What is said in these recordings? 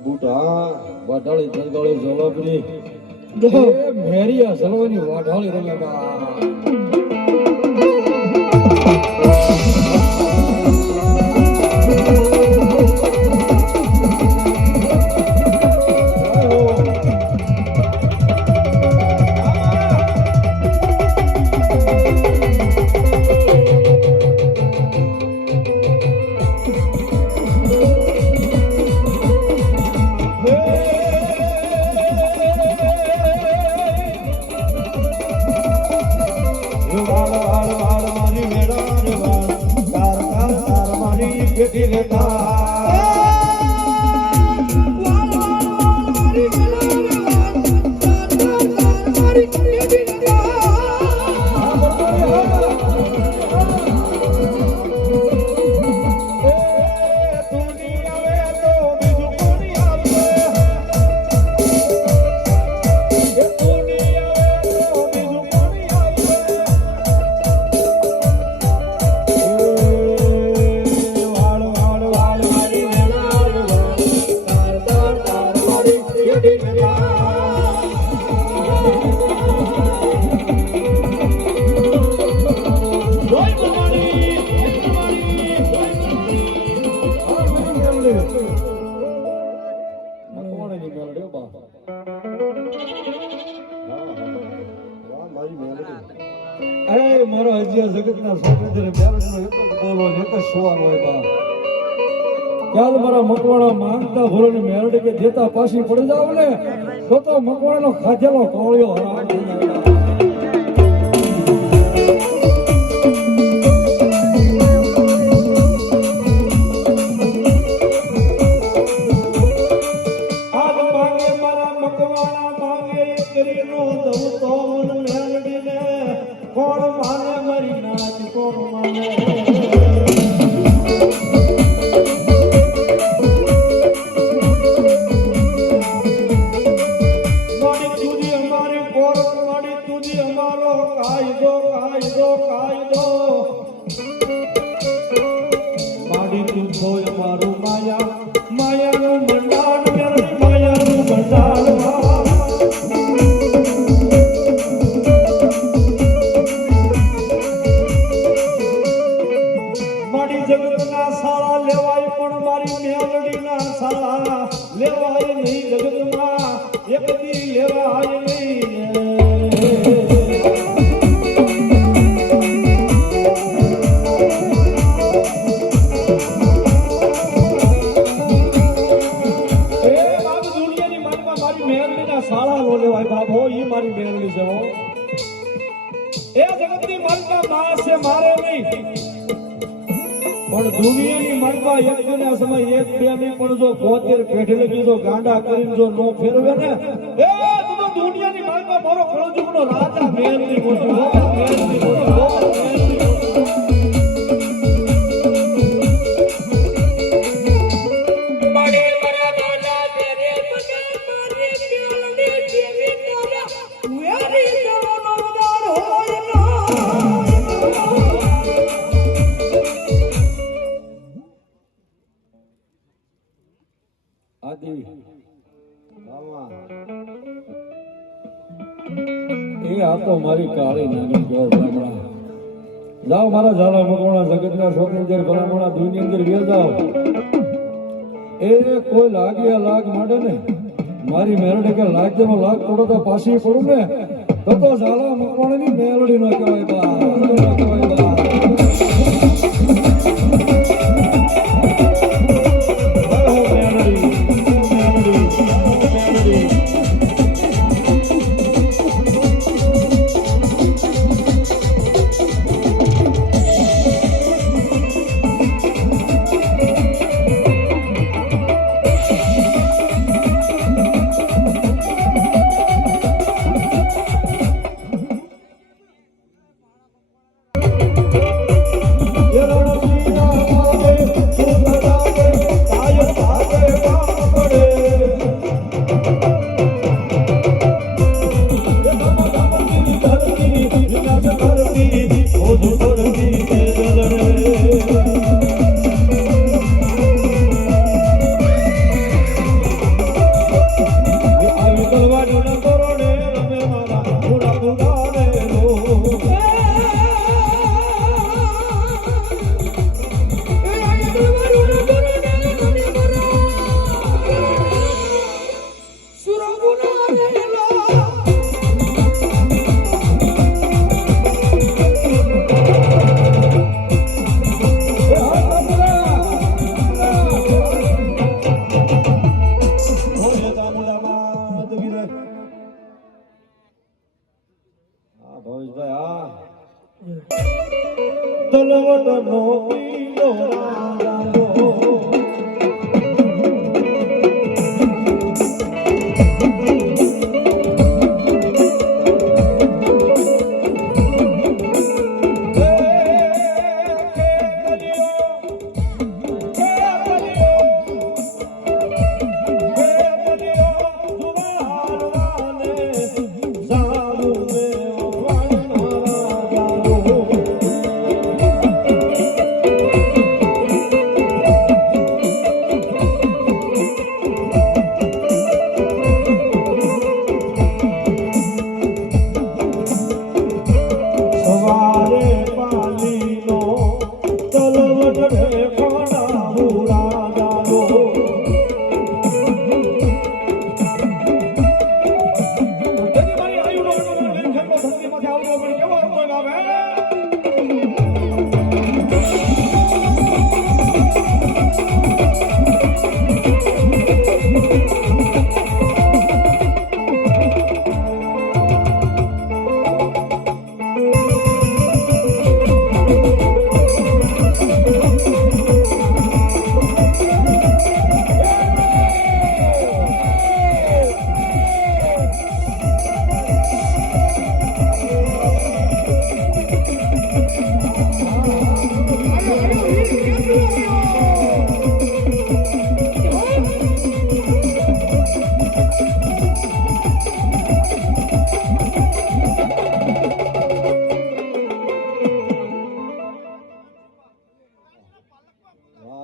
બુટા વાઢાળી જંગળી જલાપરી મેરિયા સલવાની વાઢાળી રમેબા મારો હજી જગતના સ્વતંત્ર બેરનો એક જ બોલો એક જ સવાલ હોય બા ચાલ મારા મકવાણા માંગતા ભરોને મેરડી કે દેતા પાછી પડી જાવ ને તો મકવાણાનો ખાધેલો કોળિયો હરામ થઈ જાય દુનિયાની મરવા એક ના સમય એક બે ની પણ જો 72 પેઢી લગી જો ગાંડા કરીને જો નો ફેરવે ને એ તો દુનિયાની મરવા મારો કળજુગનો રાજા મેલની મોટી મેલની મોટી મારી કાળી નાની ગોળ બ્રાહ્મણા જાઓ મારા ઝાલા મકવાણા જગતના સ્વતંત્ર ભલામણા દુનિયા અંદર વેલ જાઓ એ કોઈ લાગ્યા લાગ માંડે ને મારી મેરડી કે લાગ દેનો લાગ પડો તો પાછી પડું ને તો ઝાલા મકવાણાની મેલડી ન કહેવાય બા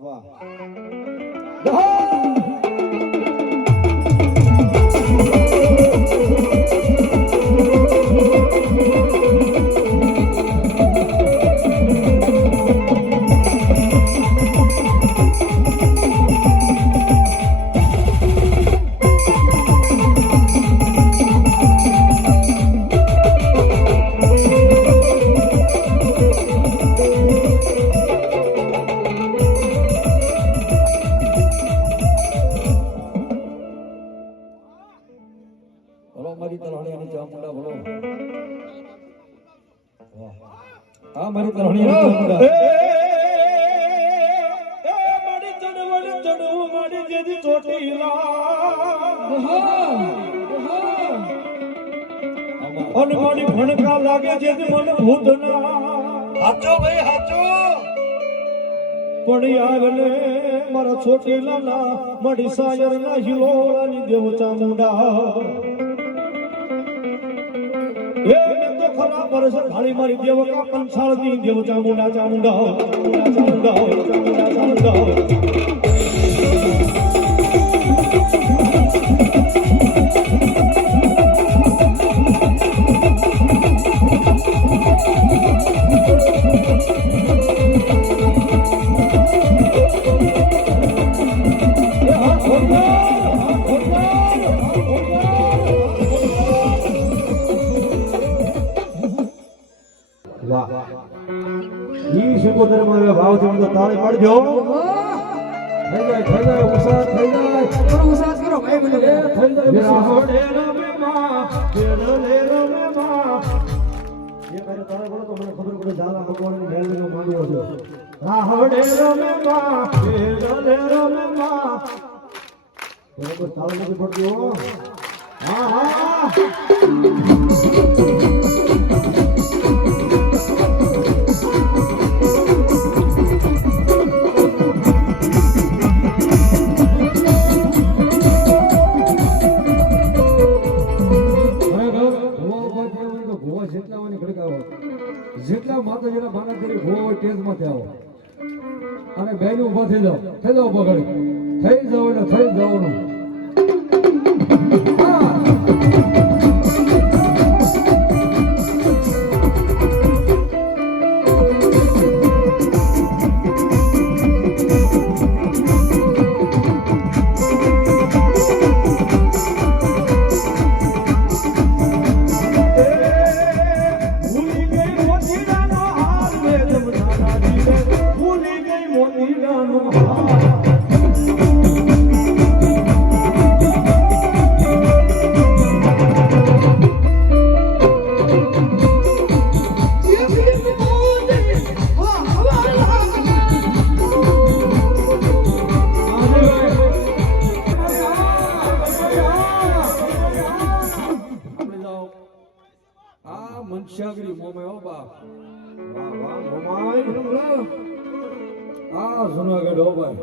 વાહ ભલો મારી તલહણી અને ચામુંડા ભલો હા મારી તલહણી અને ચામુંડા મારી ચડવું મારી જેદી ચોટીલા અને મારી ભણકા લાગે જેદી મને ભૂતના હાચો ભાઈ હાચો પણ આગને મારા ચોટીલાના મારી સાયરના હિલોળાની દેવ ચામુંડા એ મેં તો ખરા પરસ થાળી મારી દેવકા પંચાળની દેવ ચામુંડા ચામુંડા ચામુંડા ચામુંડા ચામુંડા ઈ શિકોતર માં ભાવથી તો તાળી પાડજો થઈ જાય ઉસાદ થઈ જાય ઉસાદ કરો ભાઈ મને થઈ જાય રાહોડે રમે માં ખેડલે રમે માં એ કરે તારે બોલો તો મને ખબર પડે ઝાલા ભગવાનની મેલનો માંગવો છે રાહોડે રમે માં ખેડલે રમે માં બરોબર તાળ નથી પડતી હો હા હા જેટલા માતાજીના બાના કરી ભૂવા હોય ટેજમાંથી આવો અને બેન ઉભા થઈ જાઓ પકડી થઈ જાઓ એટલે થઈ જવાનું મનસાગરી મોમે હો બા વાહ વાહ મોમાય આ જુનાગઢ હો ભાઈ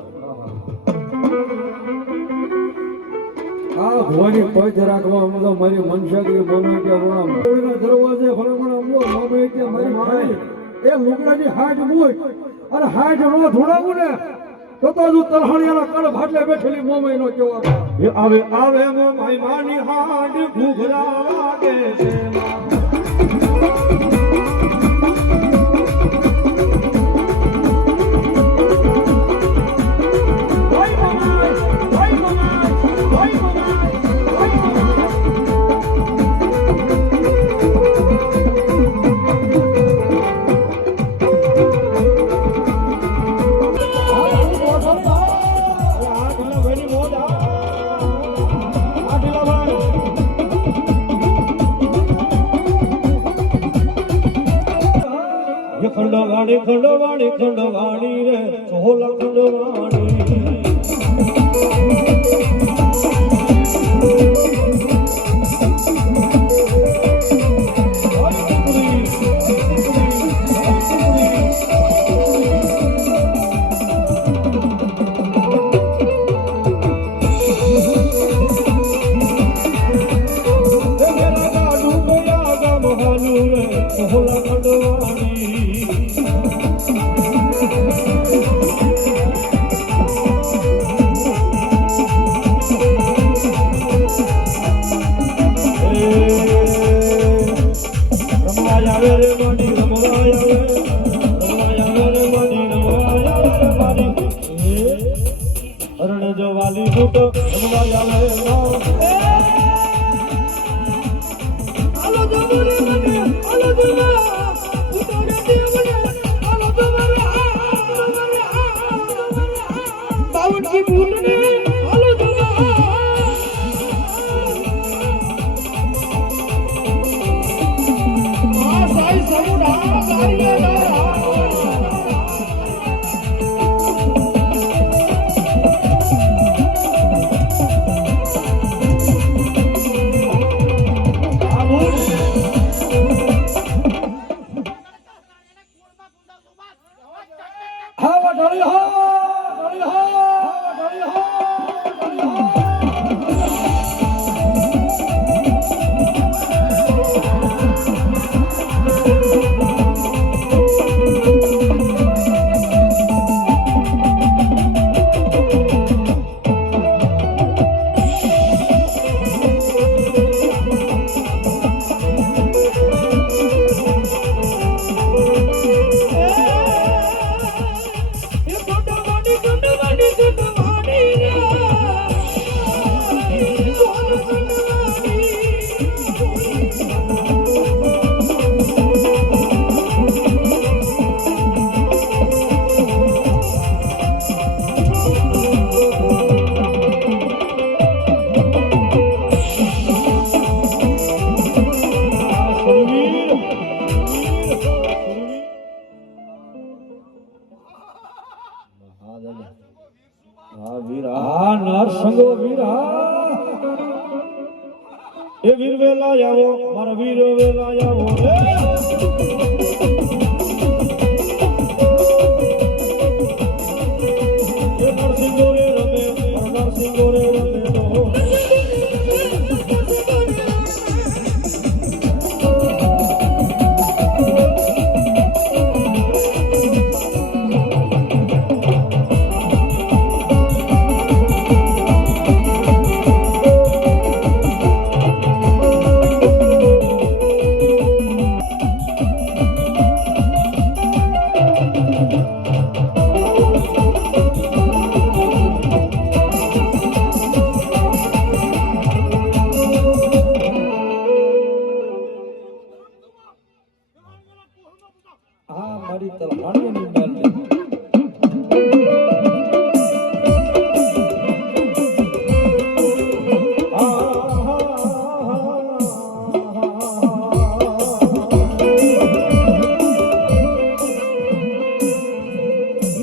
આ ભવાની પજ રાખવા અમે તો મારી મનસાગરી મોમે કે વણા દરવાજે ભરમણા મોમે કે મારી મારી એ લુગડાની હાજ મોય અને હાજ નો ધોડાવું ને તો હજુ તલહાણીયાના કળ ભાટલે બેઠેલી મોમે નો કેવા એ આવે આવે માય માની હાડ ઘૂઘરા લાગે છે ખંડવાણી રે સોલા ખંડવાણી જો વાલી છૂટો રમવા આવે હાલો જમરે મને હાલો જમરા ઉતારે દેવને હાલો જમરે બાવનજી ભૂતને હાલો જમરા આ સાઈ સમુડા સારિયા હા વઢાળી હા વઢાળી હા વઢાળી હા વઢાળી હા હા નરસંગો વીર હા એ વીર વેલા આવો મારા વીર વેલા આવો રે એ નરસિંગો રે રમે નરસિંગો રે રમે હા મારી તલહાણીની મેલડી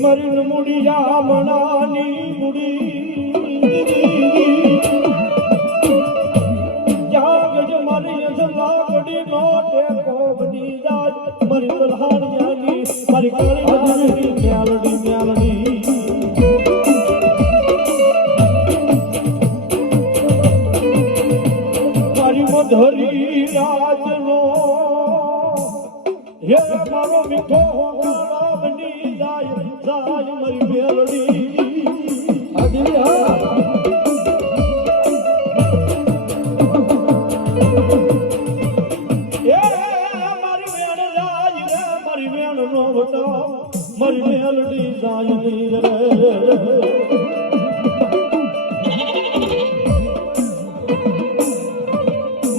મરીન મુડિયા મણાની મુડી જાગજ મારી લાકડી નો ટેકો બની જાય મારી તલહાણિયાની મારી કાળી મધુરી મ્યાલડી મ્યાલડી મારી મધરી રાજનો હે મારો મીઠો હોકાળા બની જાય જાય મારી મેલડી હા દેવી હા મારી વેણ જાય રે મારી વેણ નો વટાવ મારી મેલડી જાય રે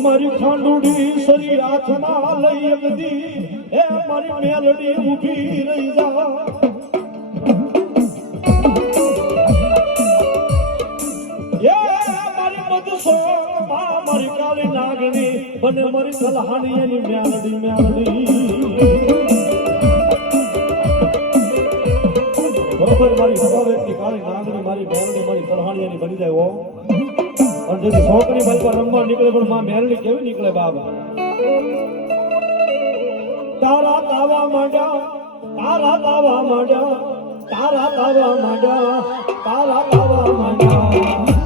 મારી ખાંડુડી સરી હાથમાં લઈ બધી એ મારી મેલડી ઊભી રહી જા મારી મધુસો મારી કાળી નાગણી બને મારી તલહાણી એની મેલડી મેલડી બરોબર મારી સ્વભાવની કાળી નાગણી મારી મેલડી મારી તલહાણી એની બની જાય હો અને જેથી છોકરી મારી પર રમવા નીકળે પણ માં મેલડી કેવી નીકળે બાબા તારા તાવા માંડ્યા તારા તાવા માંડ્યા તારા તાવા માંડ્યા તારા તાવા માંડ્યા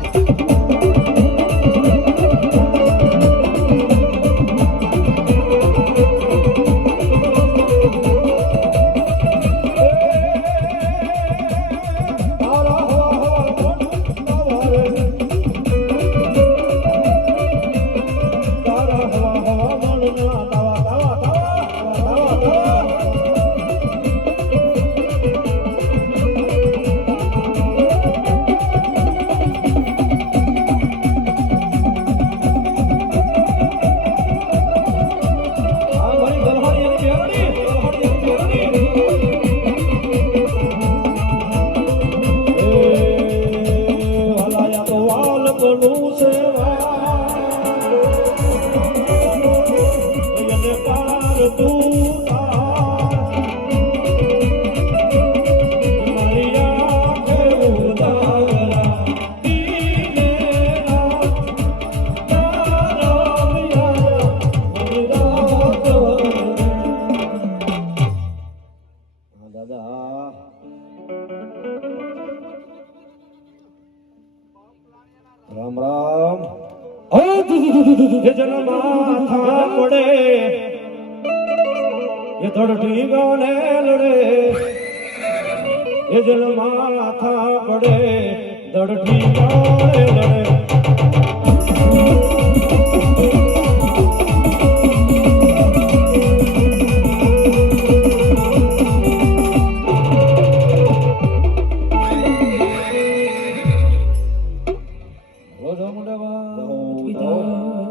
રામ રામ એ જન માથા પડે એ ધડટી ગાને લડે એ જન માથા પડે ધડટી ગાને લડે બોલો ચામુંડાબા. પિતા